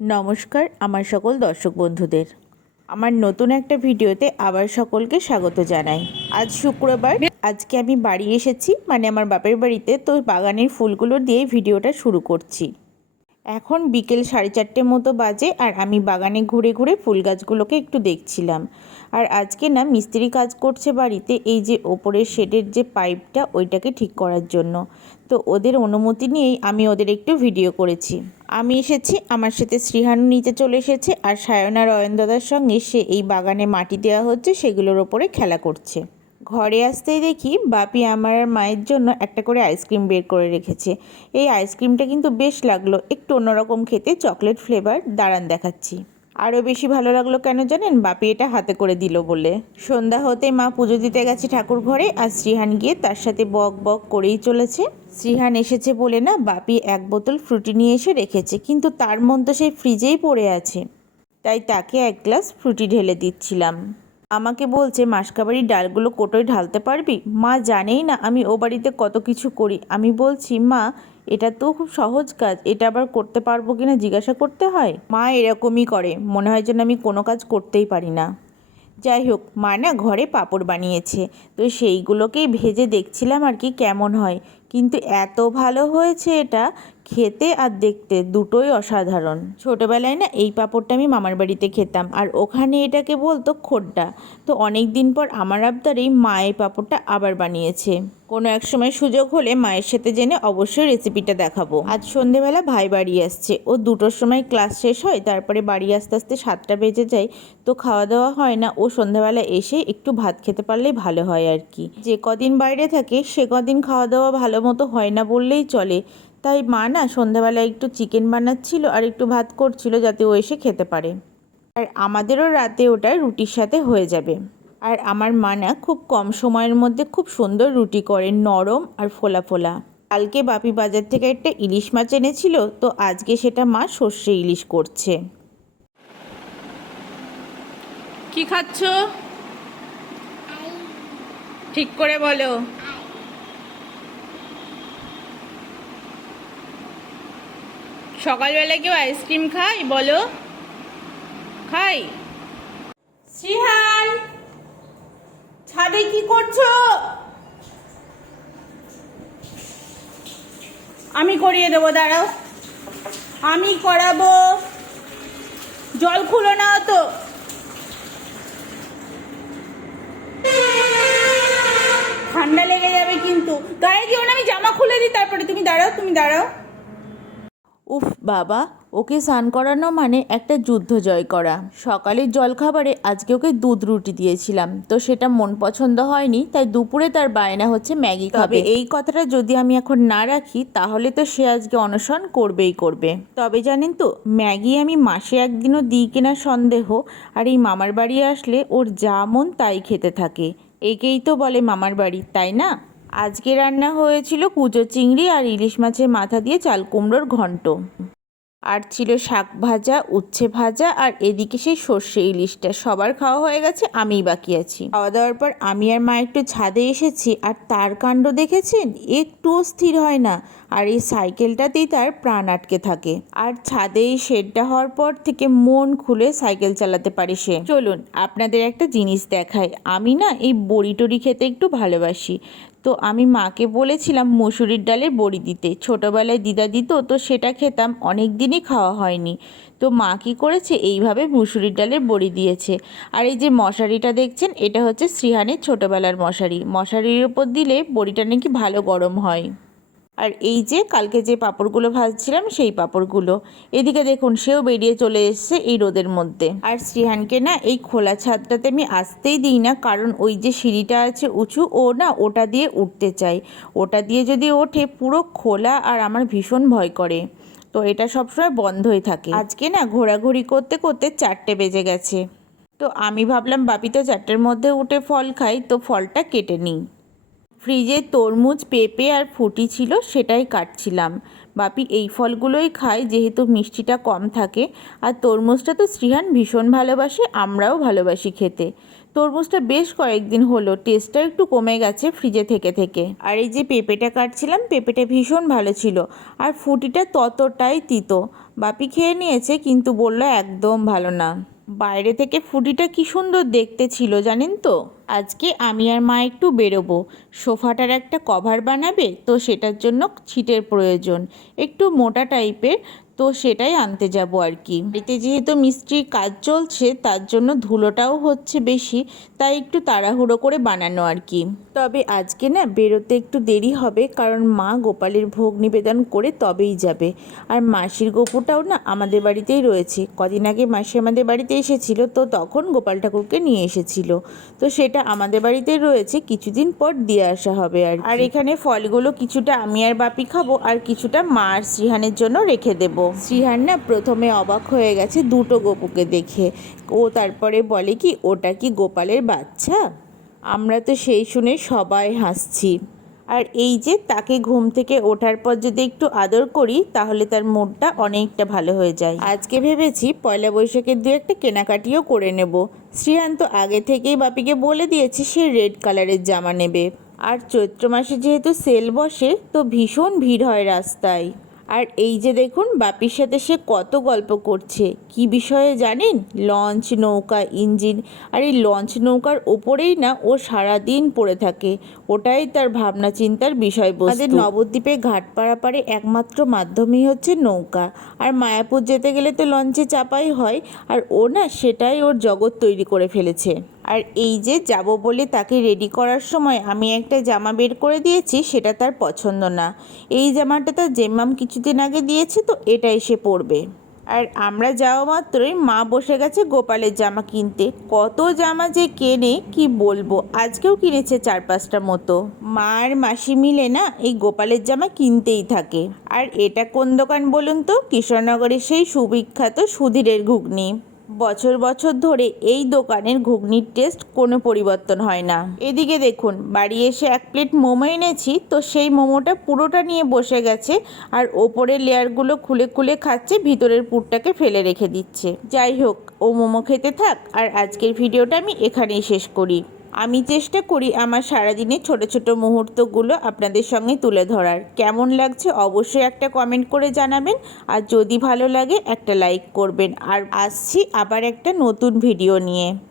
নমস্কার, আমার সকল দর্শক বন্ধুদের। আমার নতুন একটা ভিডিওতে আবার সকলকে স্বাগত জানাই। আজ শুক্রবার, আজকে আমি বাড়ি এসেছি মানে আমার বাপের বাড়িতে, তো বাগানের ফুলগুলো দিয়ে ভিডিওটা শুরু করছি। এখন বিকেল সাড়ে চারটে মতো বাজে আর আমি বাগানে ঘুরে ঘুরে ফুল গাছগুলোকে একটু দেখছিলাম। আর আজকে না মিস্ত্রি কাজ করছে বাড়িতে এই যে ওপরের শেডের যে পাইপটা ওইটাকে ঠিক করার জন্য। তো ওদের অনুমতি নিয়েই আমি ওদের একটু ভিডিও করেছি। আমি এসেছি, আমার সাথে শ্রীহানু নিচে চলে এসেছে আর সায়না রয়ন দাদার সঙ্গে সে এই বাগানে মাটি দেওয়া হচ্ছে, সেগুলোর ওপরে খেলা করছে। ঘরে আসতেই দেখি বাপি আমার মায়ের জন্য একটা করে আইসক্রিম বের করে রেখেছে। এই আইসক্রিমটা কিন্তু বেশ লাগল। একটু অন্যরকম খেতে চকলেট ফ্লেভার দাঁড়ান দেখাচ্ছি। আরও বেশি ভালো লাগল কেন জানেন? বাপি এটা হাতে করে দিল বলে। সন্ধ্যা হতে মা পুজো দিতে গেছে ঠাকুর ঘরে আর শ্রীহান গিয়ে তার সাথে বক বক করেই চলেছে। শ্রীহান এসেছে বলে না বাপি এক বোতল ফ্রুটি নিয়ে এসে রেখেছে, কিন্তু তার মন তো সেই ফ্রিজেই পড়ে আছে। তাই তাকে এক গ্লাস ফ্রুটি ঢেলে দিচ্ছিলাম। আমাকে বলছে, মাসকাবাড়ির ডালগুলো কোটোয় ঢালতে পারবি? মা জানেই না, আমি ও বাড়িতে কত কিছু করি। আমি বলছি, মা, এটা তো খুব সহজ কাজ, এটা আবার করতে পারব কিনা জিজ্ঞাসা করতে হয়? মা এরকমই করে, মনে হয় যেন আমি কোনো কাজ করতেই পারি না। যাই হোক, মা না ঘরে পাঁপড় বানিয়েছে, তো সেইগুলোকেই ভেজে দেখছিলাম আর কি কেমন হয়, কিন্তু এত ভালো হয়েছে এটা খেতে আর দেখতে দুটোই অসাধারণ। ছোটোবেলায় না এই পাঁপড়টা আমি মামার বাড়িতে খেতাম আর ওখানে এটাকে বলতো খোড্ডা। তো অনেক দিন পর আমার আবদারেই মা এই পাঁপড়টা আবার বানিয়েছে। কোনো এক সময় সুযোগ হলে মায়ের সাথে জেনে অবশ্যই রেসিপিটা দেখাবো। আজ সন্ধেবেলা ভাই বাড়ি আসছে। ও দুটোর সময় ক্লাস শেষ হয়, তারপরে বাড়ি আসতে আসতে সাতটা বেজে যায়। তো খাওয়া দাওয়া হয় না, ও সন্ধ্যাবেলা এসে একটু ভাত খেতে পারলেই ভালো হয় আর কি। যে কদিন বাইরে থাকে, সে কদিন খাওয়া দাওয়া ভালো মতো হয় না বললেই চলে। তাই মা না সন্ধ্যাবেলা একটু চিকেন বানাচ্ছিল আর একটু ভাত করছিল যাতে ও এসে খেতে পারে। আর আমাদেরও রাতে ওটা রুটির সাথে হয়ে যাবে। আর আমার মা না খুব কম সময়ের মধ্যে খুব সুন্দর রুটি করে নরম আর ফোলা ফোলা। কালকে বাপি বাজার থেকে একটা ইলিশ মাছ এনেছিল তো আজকে সেটা মা সর্ষে ইলিশ করছে। কি খাচ্ছ? ঠিক করে বলো। সকালবেলা কেউ আইসক্রিম খাই বলো। খাই। শ্রীহান ছাদে কি করছ? আমি করিয়ে দেবো, দাঁড়াও। আমি করাবো। জল খুলো না তো ঠান্ডা লেগে যাবে কিন্তু। গায়ে দিও না, আমি জামা খুলে দিই, তারপরে তুমি দাঁড়াও তুমি দাঁড়াও। উফ বাবা ওকে স্নান করানো মানে একটা যুদ্ধ জয় করা। সকালের জলখাবারে আজকে ওকে দুধ রুটি দিয়েছিলাম। তো সেটা মন পছন্দ হয়নি তাই দুপুরে তার বায়না হচ্ছে ম্যাগি খাবে। এই কথাটা যদি আমি এখন না রাখি তাহলে তো সে আজকে অনশন করবেই করবে। তবে জানেন তো ম্যাগি আমি মাসে একদিনও দিই কেনার সন্দেহ আর এই মামার বাড়ি আসলে ওর যা মন তাই খেতে থাকে। একেই তো বলে মামার বাড়ি তাই না? আজকে রান্না হয়েছিল কুচো চিংড়ি আর ইলিশ মাছের মাথা দিয়ে চাল কুমড়োর ঘন্ট। আর ছিল শাক ভাজা, উচ্ছে ভাজা আর এদিকে সেই সর্ষে ইলিশটা। সবার খাওয়া হয়ে গেছে, আমিই বাকি আছি। খাওয়া দাওয়ার পর আমি আর মা একটু ছাদে এসেছি আর তার কাণ্ড দেখেছেন? একটুও স্থির হয় না। আর এই সাইকেলটাতেই তার প্রাণ আটকে থাকে। আর ছাদে এই শেডটা হওয়ার পর থেকে মন খুলে সাইকেল চালাতে পারে সে। চলুন, আপনাদের একটা জিনিস দেখায় আমি না এই বড়ি টড়ি খেতে একটু ভালোবাসি। তো আমি মাকে বলেছিলাম মুসুরির ডালের বড়ি দিতে। ছোটোবেলায় দিদা দিত, তো সেটা খেতাম। অনেক দিনই খাওয়া হয়নি। তো মা কী করেছে? এইভাবে মুসুরির ডালের বড়ি দিয়েছে। আর এই যে মশারিটা দেখছেন, এটা হচ্ছে শ্রীহানের ছোটোবেলার মশারি। মশারির ওপর দিলে বড়িটা নাকি ভালো গরম হয়। আর এই যে কালকে যে পাঁপড়গুলো ভাজছিলাম সেই পাঁপড়গুলো। এদিকে দেখুন, সেও বেরিয়ে চলে এসছে এই রোদের মধ্যে। আর শ্রীহানকে না এই খোলা ছাদটাতে আমি আসতেই দিই না, কারণ ওই যে সিঁড়িটা আছে উঁচু, ও না ওটা দিয়ে উঠতে চাই ওটা দিয়ে যদি ওঠে পুরো খোলা আর আমার ভীষণ ভয় করে। তো এটা সবসময় বন্ধই থাকে। আজকে না ঘোরাঘুরি করতে করতে চারটে বেজে গেছে। তো আমি ভাবলাম, বাপি তো চারটের মধ্যে উঠে ফল খাই তো ফলটা কেটে নিই। ফ্রিজে তরমুজ, পেঁপে আর ফুটি ছিল, সেটাই কাটছিলাম। বাপি, এই ফলগুলোই খায়, যেহেতু মিষ্টিটা কম থাকে। আর তরমুজটা তো শ্রীহান ভীষণ ভালোবাসে, আমরাও ভালোবাসি খেতে। তরমুজটা বেশ কয়েকদিন হলো টেস্টটা একটু কমে গেছে ফ্রিজে থেকে থেকে। আর এই যে পেঁপেটা কাটছিলাম, পেঁপেটা ভীষণ ভালো ছিল। আর ফুটিটা ততটাই তিতো। বাপি খেয়ে নিয়েছে, কিন্তু বলল একদম ভালো না। বাইরে থেকে ফুটিটা কি সুন্দর দেখতে ছিল, জানেন তো? আজকে আমি আর মা একটু বেরোবো। সোফাটার একটা কভার বানাবে তো সেটার জন্য ছিটের প্রয়োজন। একটু মোটা টাইপের তো সেটাই আনতে যাব আর কি। বাড়িতে যেহেতু মিস্ত্রির কাজ চলছে, তার জন্য ধুলোটাও হচ্ছে বেশি, তাই একটু তাড়াহুড়ো করে বানানো আর কি। তবে আজকে না বেরোতে একটু দেরি হবে, কারণ মা গোপালের ভোগ নিবেদন করে তবেই যাবে। আর মাসির গোপুটাও না আমাদের বাড়িতেই রয়েছে। কদিন আগে মাসি আমাদের বাড়িতে এসেছিল, তো তখন গোপাল ঠাকুরকে নিয়ে এসেছিল। তো সেটা আমাদের বাড়িতে রয়েছে কিছুদিন পর দিয়ে আসা হবে আর আর এখানে ফলগুলো কিছুটা আমি আর বাপি খাব আর কিছুটা মা আর শ্রীহানের জন্য রেখে দেব। শ্রীহান না প্রথমে অবাক হয়ে গেছে দুটো গোপুকে দেখে। ও তারপরে বলে কি ওটা কি গোপালের বাচ্চা? আমরা তো সেই শুনে সবাই হাসছি। আর এই যে তাকে ঘুম থেকে ওঠার পর যদি একটু আদর করি, তাহলে তার মুডটা অনেকটা ভালো হয়ে যায়। আজকে ভেবেছি পয়লা বৈশাখের দু একটা কেনাকাটিও করে নেব। শ্রীহান তো আগে থেকেই বাপিকে বলে দিয়েছে সে রেড কালারের জামা নেবে। আর চৈত্র মাসে যেহেতু সেল বসে, তো ভীষণ ভিড় হয় রাস্তায়। আর এই যে দেখুন বাপির সাথে সে কত গল্প করছে। কি বিষয়ে জানেন? লঞ্চ নৌকা ইঞ্জিন। আর এই লঞ্চ নৌকার ওপরেই না ও সারা দিন পড়ে থাকে। ওটাই তার ভাবনা চিন্তার বিষয়বস্তু। আমাদের নবদ্বীপে ঘাট পাড়াপাড়ে একমাত্র মাধ্যমই হচ্ছে নৌকা। আর মায়াপুর যেতে গেলে তো লঞ্চে চাপাই হয়। আর ও না সেটাই ওর জগৎ তৈরি করে ফেলেছে। আর এই যে যাব বলে তাকে রেডি করার সময় আমি একটা জামা বের করে দিয়েছি, সেটা তার পছন্দ না। এই জামাটা তার জেম্মাম কিছুদিন আগে দিয়েছে, তো এটাই সে পরবে। আর আমরা যাওয়া মাত্রই মা বসে গেছে গোপালের জামা কিনতে। কত জামা যে কেনে, কি বলব? আজকেও কিনেছে চার পাঁচটা মতো। মা আর মাসি মিলে না এই গোপালের জামা কিনতেই থাকে। আর এটা কোন দোকান বলুন তো? কৃষ্ণনগরের সেই সুবিখ্যাত সুধীরের ঘুগনি। বছর বছর ধরে এই দোকানের ঘুগনির টেস্ট কোনো পরিবর্তন হয় না। এদিকে দেখুন, বাড়ি এসে এক প্লেট মোমো এনেছি, তো সেই মোমোটা পুরোটা নিয়ে বসে গেছে আর ওপরের লেয়ারগুলো খুলে খুলে খাচ্ছে, ভিতরের পুরটাকে ফেলে রেখে দিচ্ছে। যাই হোক, ও মোমো খেতে থাক, আর আজকের ভিডিওটা আমি এখানেই শেষ করি। আমি চেষ্টা করি আমার সারাদিনের ছোট ছোট মুহূর্তগুলো আপনাদের সঙ্গে তুলে ধরার। কেমন লাগছে অবশ্যই একটা কমেন্ট করে জানাবেন। আর যদি ভালো লাগে একটা লাইক করবেন। আর আসছি আবার একটা নতুন ভিডিও নিয়ে।